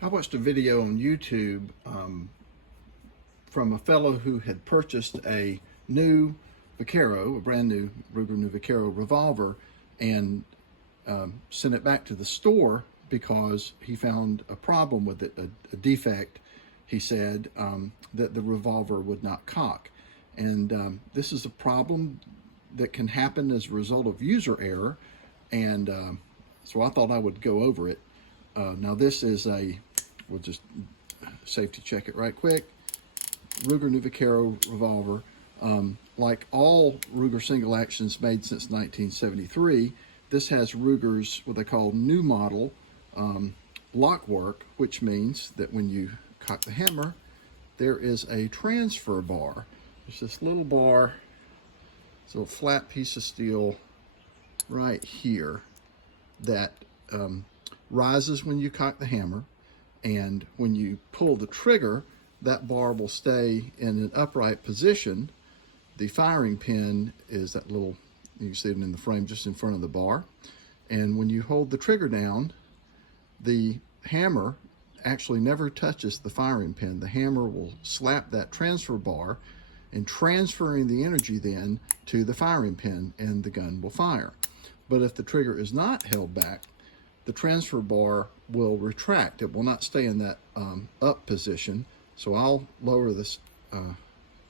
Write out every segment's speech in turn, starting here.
I watched a video on YouTube from a fellow who had purchased a new Vaquero, a brand new Ruger new Vaquero revolver, and sent it back to the store because he found a problem with it, a defect, he said, that the revolver would not cock. And this is a problem that can happen as a result of user error, and so I thought I would go over it. Now this is we'll just safety check it right quick, Ruger new Vaquero revolver. Like all Ruger single actions made since 1973, this has Ruger's what they call new model lock work, which means that when you cock the hammer, there is a transfer bar. There's this little bar, it's a little flat piece of steel right here that rises when you cock the hammer, and when you pull the trigger, that bar will stay in an upright position. The firing pin is that little, you can see it in the frame just in front of the bar, and when you hold the trigger down, the hammer actually never touches the firing pin. The hammer will slap that transfer bar and transferring the energy then to the firing pin, and the gun will fire. But if the trigger is not held back, the transfer bar will retract. It will not stay in that up position. So I'll lower this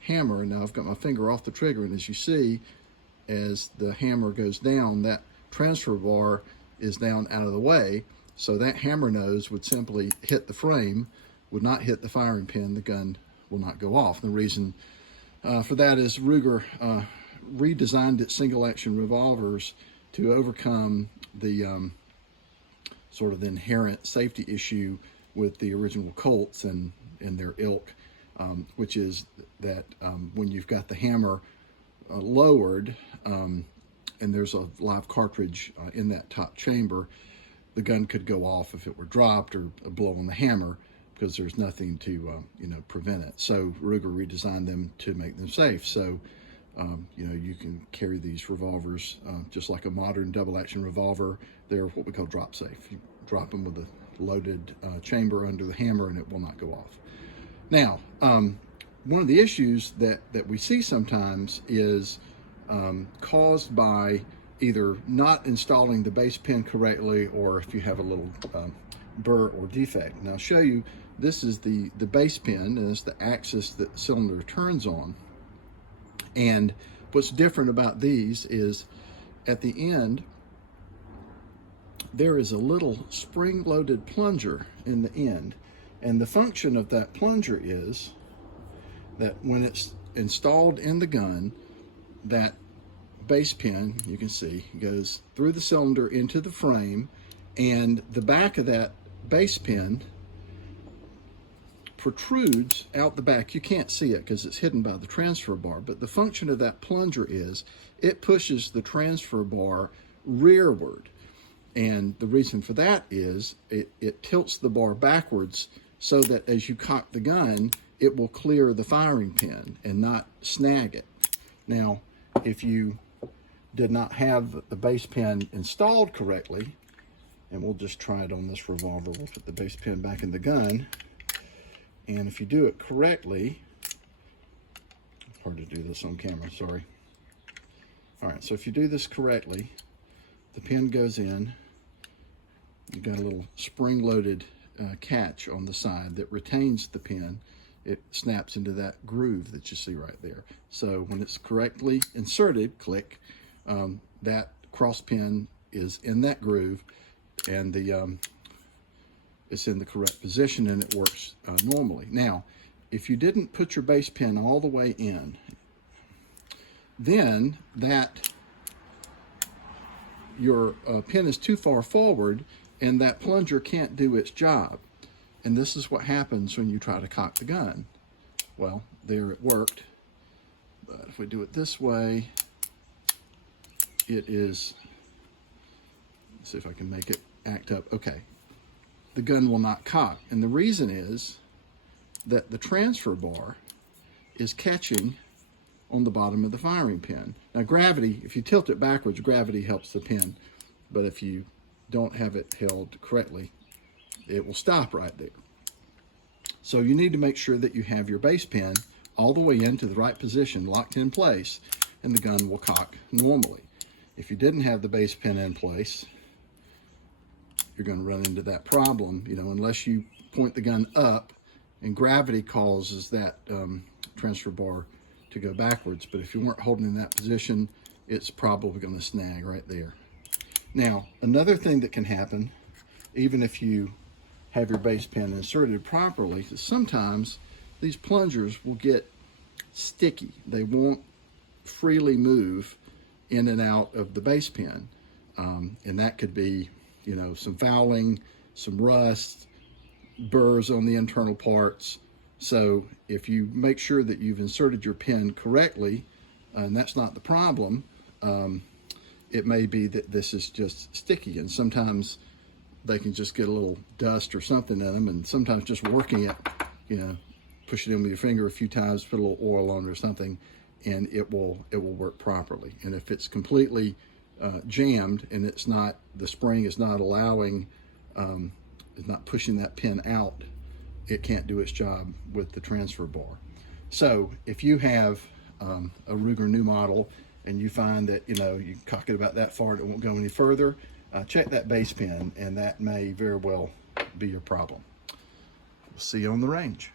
hammer, and now I've got my finger off the trigger, and as you see, as the hammer goes down, that transfer bar is down out of the way, so that hammer nose would simply hit the frame, would not hit the firing pin. The gun will not go off. The reason for that is Ruger redesigned its single action revolvers to overcome the sort of the inherent safety issue with the original Colts and their ilk, which is that when you've got the hammer lowered and there's a live cartridge in that top chamber, the gun could go off if it were dropped or a blow on the hammer, because there's nothing to prevent it. So Ruger redesigned them to make them safe. So you can carry these revolvers just like a modern double action revolver. They're what we call drop safe. You drop them with a loaded chamber under the hammer and it will not go off. Now, one of the issues that we see sometimes is caused by either not installing the base pin correctly, or if you have a little burr or defect. Now I'll show you, this is the base pin, and it's the axis that the cylinder turns on. And what's different about these is at the end, there is a little spring-loaded plunger in the end. And the function of that plunger is that when it's installed in the gun, that base pin, you can see, goes through the cylinder into the frame, and the back of that base pin protrudes out the back. You can't see it because it's hidden by the transfer bar, but the function of that plunger is it pushes the transfer bar rearward. And the reason for that is it tilts the bar backwards so that as you cock the gun, it will clear the firing pin and not snag it. Now, if you did not have the base pin installed correctly, and we'll just try it on this revolver, we'll put the base pin back in the gun, and if you do it correctly, hard to do this on camera, sorry. All right, so if you do this correctly, the pin goes in, you've got a little spring-loaded catch on the side that retains the pin. It snaps into that groove that you see right there. So when it's correctly inserted, click, that cross pin is in that groove, and it's in the correct position, and it works normally. Now, if you didn't put your base pin all the way in, then your pin is too far forward, and that plunger can't do its job. And this is what happens when you try to cock the gun. Well, there it worked, but if we do it this way, it is, let's see if I can make it act up. Okay, the gun will not cock, and the reason is that the transfer bar is catching on the bottom of the firing pin. Now gravity, if you tilt it backwards, gravity helps the pin, but if you don't have it held correctly, it will stop right there. So you need to make sure that you have your base pin all the way into the right position, locked in place, and the gun will cock normally. If you didn't have the base pin in place, you're going to run into that problem, unless you point the gun up, and gravity causes that transfer bar to go backwards. But if you weren't holding in that position, it's probably going to snag right there. Now, another thing that can happen, even if you have your base pin inserted properly, is sometimes these plungers will get sticky. They won't freely move in and out of the base pin. And that could be, some fouling, some rust, burrs on the internal parts. So if you make sure that you've inserted your pin correctly, and that's not the problem, it may be that this is just sticky, and sometimes they can just get a little dust or something in them, and sometimes just working it, push it in with your finger a few times, put a little oil on it or something, and it will work properly. And if it's completely jammed and the spring is not allowing, is not pushing that pin out, it can't do its job with the transfer bar. So if you have a Ruger new model and you find that you cock it about that far and it won't go any further, check that base pin, and that may very well be your problem. We'll see you on the range.